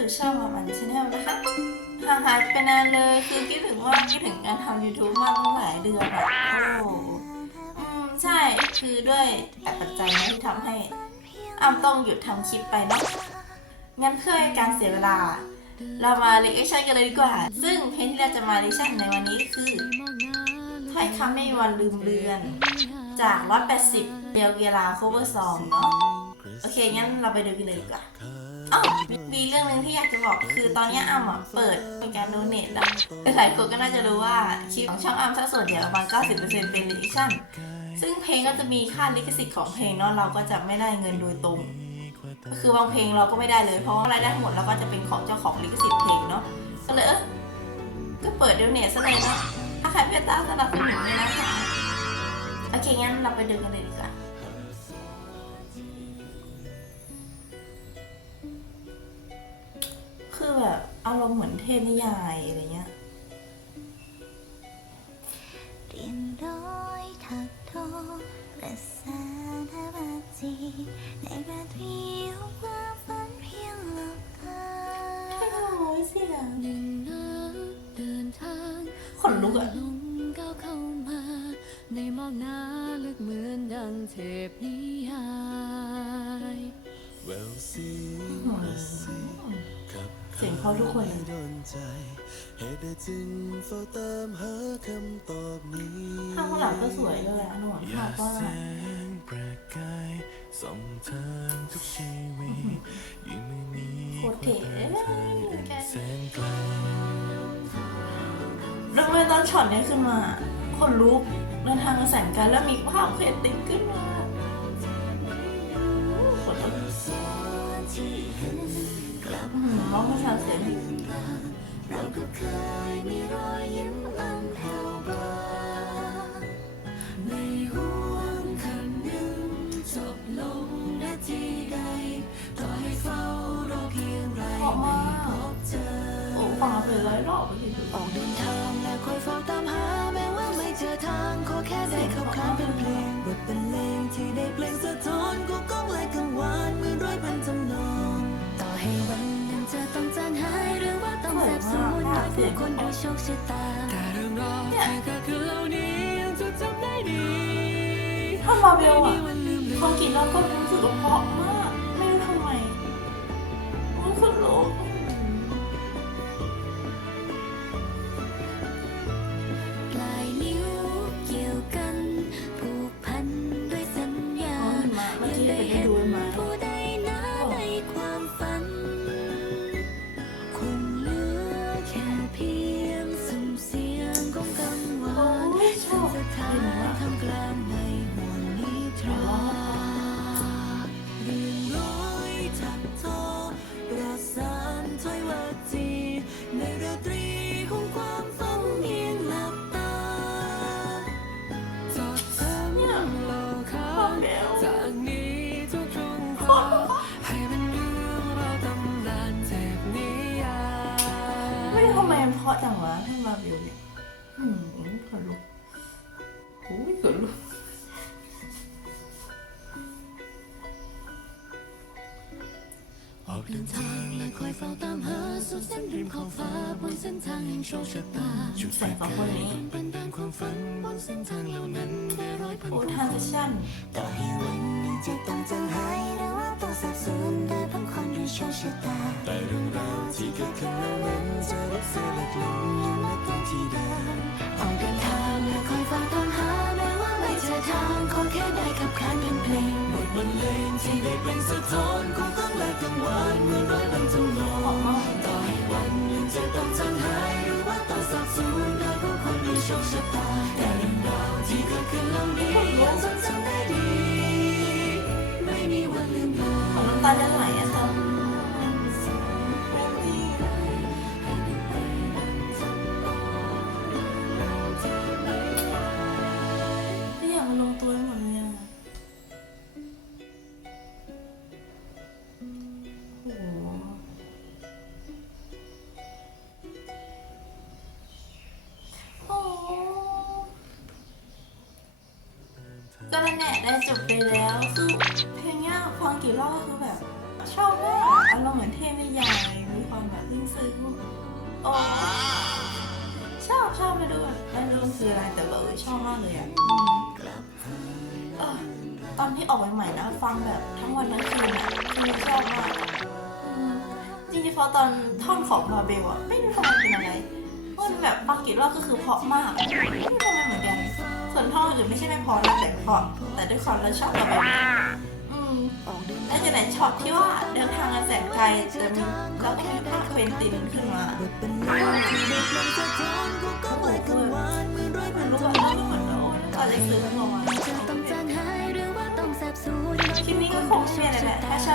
สู่ช่องมามันชาแนลนะคะห่างหายไปนานเลยคือคิดถึงว่าคิดถึงการทำ YouTube มากตั้งหลายเดือนอะโอ้อืมใช่คือด้วยแต่ปัจจัยนะที่ทำให้อ้ำต้องหยุดทำคลิปไปเนาะงั้นเพื่อการเสียเวลา เรามาเรียกชั่นกันเลยดีกว่า ซึ่งเพลงที่เราจะมาเรียกชั่นในวันนี้คือถ้อยคำไม่มีวันลืมเลือน จาก 180เดียวเวลา cover song เนาะโอเคงั้นเราไปดูกันเลยดีกว่า มีเรื่องหนึ่งที่อยากจะบอกคือตอนนี้อ้ำอะเปิดเป็นการโดเนทแล้วหลายคนก็น่าจะรู้ว่าคลิปของช่องอ้ำถ้าส่วนใหญ่ประมาณ90%เป็นลิชั่นซึ่งเพลงก็จะมีค่าลิขสิทธิ์ของเพลงเนาะเราก็จะไม่ได้เงินโดยตรง คือบางเพลงเราก็ไม่ได้เลยเพราะว่ารายได้ทั้งหมดเราก็จะเป็นของเจ้าของลิขสิทธิ์เพลงเนาะก็เลยเออก็เปิดโดเนทซะเลยเนาะถ้าใครเมตตาสนับสนุนเลยนะคะโอเคงั้นเราไปดูกันเลยดีกว่า อารมณ์เหมือนเทพนิยายอะไรเงี้ยเรียนร้อยถักทอประสาทบาจีในราตรีของความฝันเพียงหลับตาโอ้ยเสียงหนึ่งนักเดินทางขนลุกอะลงก้าวเข้ามา ในหมอกหนาลึกเหมือนดังเทพนิยายแววเสี ยงกระซิบขับเสียงเขาทุกคนเลยโดนใจเหตุใดจึงเฝ้าตามหาคำตอบนี้ภาพข้างหลังก็สวยด้วยอะหนวดอยาภาพกก็แสงประกายส่องทางทุกชีวิตยิ่งไม่มีโคตรคเก๋วามเธอเป็นแสงไกลแล้วเมื่อตอนช็อตนี้ขึ้นมา คนลุกเดินทางมาแสงกันแล้วมีภาพเครดิตขึ้นมา ฟังมาเป็นร้อยรอบเลยออกเดินทางและคอยเฝ้าตามหาแม้ว่าไม่เจอทางขอแค่ได้ขับขานเป็นเพลงบทบรรเลงที่ได้เพลงสะท้อนกูก้องและกังวานเหมือนร้อยพันจำนองต่อให้วันหนึ่งจะต้องจางหายหรือว่าต้องแสบสูญโดยผู้คนโดยโชคชะตาแต่เรื่องราวที่เกิดขึ้นเหล่านี้ยังจดจำได้ดีถ้ามาเบลไม่อะมีวันลืมเลืพอกินแล้วก็รู้สึกว่าเพราะมาก ตรีของความฝันเพียงหลับตาจดจำโลกเขาจากนี้ทุกช่วงคราให้เป็นเรื่องราวตำนานเทพนิยายไม่รู้ทำไมมันเพราะจังวะให้มาเบลเนี่ยอืมคนลุกโอ้ยคนลุกออกเดินทาง คอยเฝ้าตามหาสุดเส้นริมขอบฟ้าบนเส้นทางแห่งโชคชะตาจุดใส่ของคนนี้เป็นดังความฝันบนเส้นทางเหล่านั้นได้ร้อยพันโอ้ทานเซชั่นต่อให้วันหนี้จะต้องจางหายหรือว่าต้องสับสนโดยพังคนด้วยโชคชะตาแต่เรื่องราวที่เกิดขึ้นเหล่านั้นจะรักษาหลักลงอยู่ณตรงที่เดิมออกเดินทางและคอยฟังตามหาแม้ว่าไม่เจอทางขอแค่ได้ขับขานเป็นเพลงบทบรรเลงที่ได้เป็นสะท้อน แหละได้จบไปแล้วคือเพลงเนี้ยฟังกี่รอบก็คือแบบชอบมากอารมณ์เหมือนเทพนิยายมีความแบบซึ้งๆโอ้ชอบชอบไม่รู้ไม่รู้คืออะไรแต่แบบชอบมากเลยอะตอนที่ออกใหม่ๆนะฟังแบบทั้งวันทั้งคืนอะคือชอบมากจริงๆพอตอนท่อนของมาเบลอะไม่รู้ทำไมเป็นอะไรมันแบบฟังกี่รอบก็คือเพราะมากไม่รู้ทำไมเหมือนกัน ส่วนท่ออื่นไม่ใช่ไม่พอนะแต่พราะแต่ด้วยความเราชอบมาเบลอืมแล้วจะไหนช็อตที่ว่าเดินทางกันแสนไกลแต่แล้วก็มีภาพเควนตินขึ้นมาบทบรรเลงที่ได้เพลงสะท้อนกูก้องและกังวานเหมันรู้แบบนวนรู้เหมือนโอ้ยตอนเล็กซื้อมาจะต้องจางหายหรือว่าต้องแสบสูญคลิปนี้ก็คงไม่มีอะไรแหละถ้าช